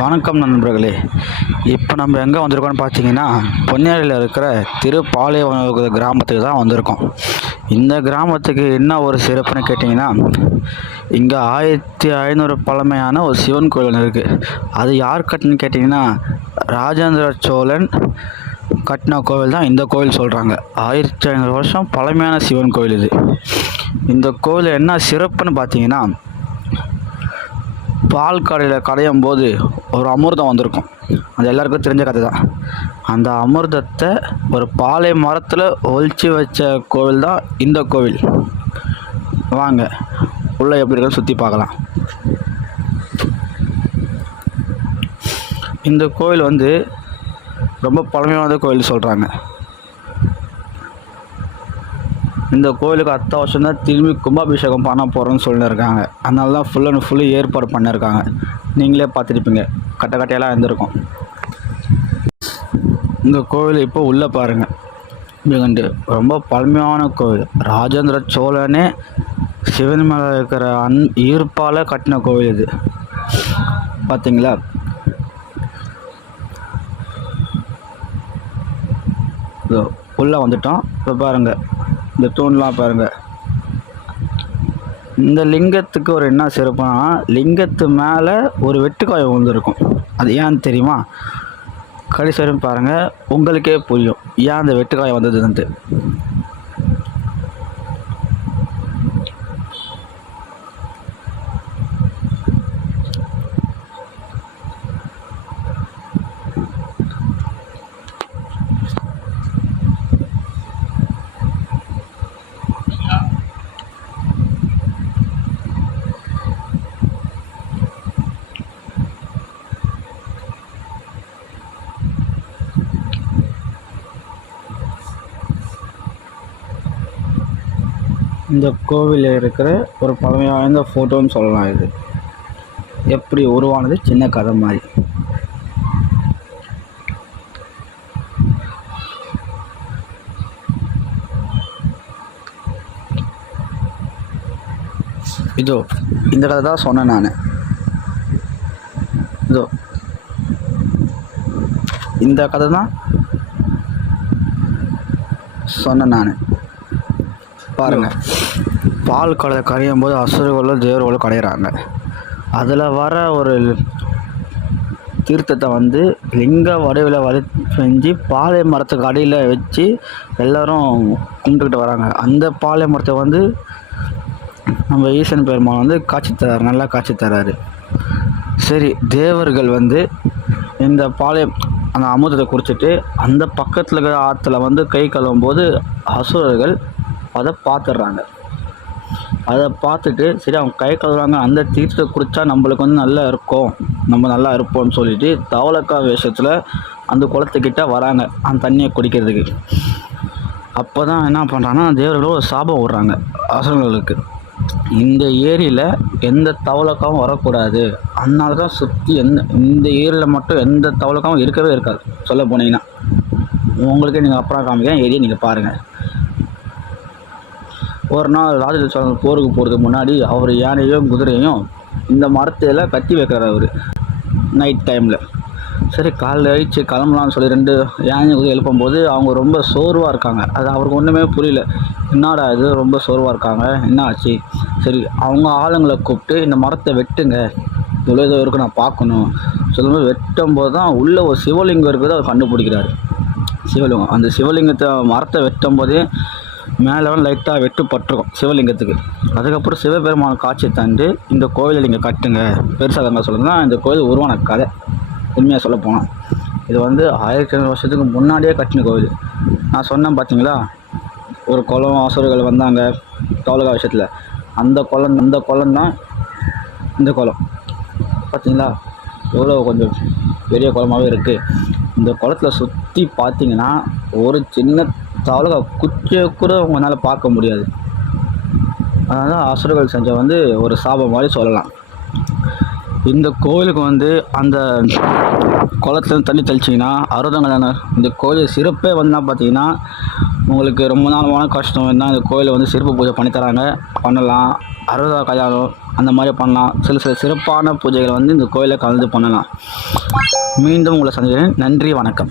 வணக்கம் நண்பர்களே. இப்போ நம்ம எங்கே வந்திருக்கோம்னு பார்த்தீங்கன்னா, பொன்னேரியில் இருக்கிற திருப்பாலைவன கிராமத்துக்கு தான் வந்திருக்கோம். இந்த கிராமத்துக்கு என்ன ஒரு சிறப்புன்னு கேட்டிங்கன்னா, இங்கே 1500 பழமையான ஒரு சிவன் கோயில் இருக்குது. அது யார் கட்டினு கேட்டிங்கன்னா, ராஜேந்திர சோழன் கட்டின கோவில் தான் இந்த கோவில் சொல்கிறாங்க. 1500 வருஷம் பழமையான சிவன் கோவில் இது. இந்த கோவில் என்ன சிறப்புன்னு பார்த்தீங்கன்னா, பால் கடையில் கடையும் போது ஒரு அமிர்தம் வந்திருக்கும். அது எல்லாருக்கும் தெரிஞ்ச கதை தான். அந்த அமிர்தத்தை ஒரு பாலை மரத்தில் ஒழிச்சு வச்ச கோவில் தான் இந்த கோவில். வாங்க உள்ளே எப்படி இருக்குன்னு சுற்றி பார்க்கலாம். இந்த கோவில் வந்து ரொம்ப பழமையான கோவில் சொல்கிறாங்க. இந்த கோயிலுக்கு அடுத்த வருஷம் தான் திரும்பி கும்பாபிஷேகம் பண்ண போகிறோன்னு சொல்லியிருக்காங்க. அதனால தான் ஃபுல் அண்ட் ஃபுல்லு ஏற்பாடு பண்ணியிருக்காங்க. நீங்களே பார்த்துருப்பீங்க, கட்டையெல்லாம் இருந்திருக்கும். இந்த கோவில் இப்போ உள்ளே பாருங்கள். இது ரொம்ப பழமையான கோவில். ராஜேந்திர சோழனே சிவன் மேலே இருக்கிற ஈர்ப்பால் கட்டின கோவில் இது. பார்த்தீங்களா? உள்ளே வந்துட்டோம். இப்போ பாருங்கள், இந்த தூண்லாம் பாருங்கள். இந்த லிங்கத்துக்கு ஒரு என்ன சிறப்புனா, லிங்கத்து மேலே ஒரு வெட்டுக்காயம் விழுந்துருக்கும். அது ஏன்னு தெரியுமா? கடைசி வரையும் பாருங்கள், உங்களுக்கே புரியும் ஏன் அந்த வெட்டுக்காயம் வந்ததுன்ட்டு. இந்த கோவிலில் இருக்கிற ஒரு பழமை வாய்ந்த ஃபோட்டோன்னு சொல்லலாம். இது எப்படி உருவானது, சின்ன கதை மாதிரி. இதோ இந்த கதை தான் சொன்னேன் நான். இதோ இந்த கதை தான் சொன்னேன் நான். பாருங்கள், பால் கடை கரையும் போது அசுரர்களும் தேவர்களும் கடையிறாங்க. அதில் வர ஒரு தீர்த்தத்தை வந்து லிங்க வடிவில் செஞ்சு பாலை மரத்துக்கு அடியில் வச்சு எல்லோரும் கும்பிட்டுக்கிட்டு வராங்க. அந்த பாலை மரத்தை வந்து நம்ம ஈசன் பெருமான் வந்து காட்சி தராரு, நல்லா காட்சி தராரு. சரி, தேவர்கள் வந்து இந்த அந்த அமுதத்தை குடிச்சிட்டு அந்த பக்கத்தில் இருக்கிற ஆற்றுல வந்து கை கழுவும் போது அசுரர்கள் அதை பார்த்துடுறாங்க. அதை பார்த்துட்டு சரி அவங்க கை கழுவுறாங்க, அந்த தீர்த்தத்தை குடித்தா நம்மளுக்கு வந்து நல்லா இருக்கும், நம்ம நல்லா இருப்போம்னு சொல்லிட்டு தவளக்கா வேஷத்தில் அந்த குளத்துக்கிட்ட வராங்க அந்த தண்ணியை குடிக்கிறதுக்கு. அப்போ தான் என்ன பண்ணுறாங்கன்னா, தேவர்களும் ஒரு சாபம் விடுறாங்க அசுரர்களுக்கு. இந்த ஏரியில் எந்த தவளக்காவும் வரக்கூடாது. அதனால தான் சுற்றி இந்த ஏரியில் மட்டும் எந்த தவளக்காவும் இருக்கவே இருக்காது. சொல்ல போனீங்கன்னா உங்களுக்கே நீங்கள் அப்புறம் காமிக்கிறேன், ஏரியை நீங்கள் பாருங்கள். ஒரு நாள் ராஜேந்திர சோழன் போருக்கு போகிறதுக்கு முன்னாடி அவர் யானையும் குதிரையும் இந்த மரத்தில் கட்டி வைக்கிறார் அவர் நைட் டைமில். சரி, காலையில் ஆயிடுச்சு கிளம்பலான்னு சொல்லி 2 யானை குதிரை எழுப்பும்போது அவங்க ரொம்ப சோர்வாக இருக்காங்க. அது அவருக்கு ஒன்றுமே புரியல. என்னடா இது ரொம்ப சோர்வாக இருக்காங்க, என்ன ஆச்சு? சரி, அவங்க ஆளுங்களை கூப்பிட்டு இந்த மரத்தை வெட்டுங்க, இவ்வளோ இது வரைக்கும் நான் பார்க்கணும் சொல்லும்போது வெட்டும்போது தான் உள்ளே ஒரு சிவலிங்கம் இருக்கிறத அவர் கண்டுபிடிக்கிறாரு. சிவலிங்கம், அந்த சிவலிங்கத்தை மரத்தை வெட்டும் போதே மேலே லைட்டாக வெட்டுப்பட்டிருக்கும் சிவலிங்கத்துக்கு. அதுக்கப்புறம் சிவபெருமான காட்சி தந்து இந்த கோவிலை நீங்கள் கட்டுங்க பெருசாக என்ன சொல்லுங்கன்னா, இந்த கோவில் உருவான கதை உண்மையாக சொல்ல போனால் இது வந்து 1500 வருஷத்துக்கு முன்னாடியே கட்டின கோவில். நான் சொன்னேன் பார்த்தீங்களா, ஒரு குளம் அசுரர்கள் வந்தாங்க தவளகா விஷயத்தில், அந்த குளம் தான் இந்த குளம். பார்த்தீங்களா எவ்வளோ கொஞ்சம் பெரிய குளமாகவே இருக்குது. இந்த குளத்தில் சுற்றி பார்த்தீங்கன்னா ஒரு சின்ன தவளகா குச்சியை கூட உங்களால் பார்க்க முடியாது. அதனால் அசுரர்கள் செஞ்ச வந்து ஒரு சாபம் மாதிரி சொல்லலாம். இந்த கோவிலுக்கு வந்து அந்த குளத்துல தண்ணி தெளிச்சிங்கன்னா அறுபதாங்க தானே. இந்த கோயில் சிறப்பே வந்து பார்த்தீங்கன்னா, உங்களுக்கு ரொம்ப நாளமான கஷ்டம் என்ன இந்த கோயிலை வந்து சிறப்பு பூஜை பண்ணித்தராங்க, பண்ணலாம். 60 கல்யாணம் அந்த மாதிரி பண்ணலாம். சில சிறப்பான பூஜைகளை வந்து இந்த கோயிலில் கலந்து பண்ணலாம். மீண்டும் உங்களை சந்திக்கிறேன். நன்றி, வணக்கம்.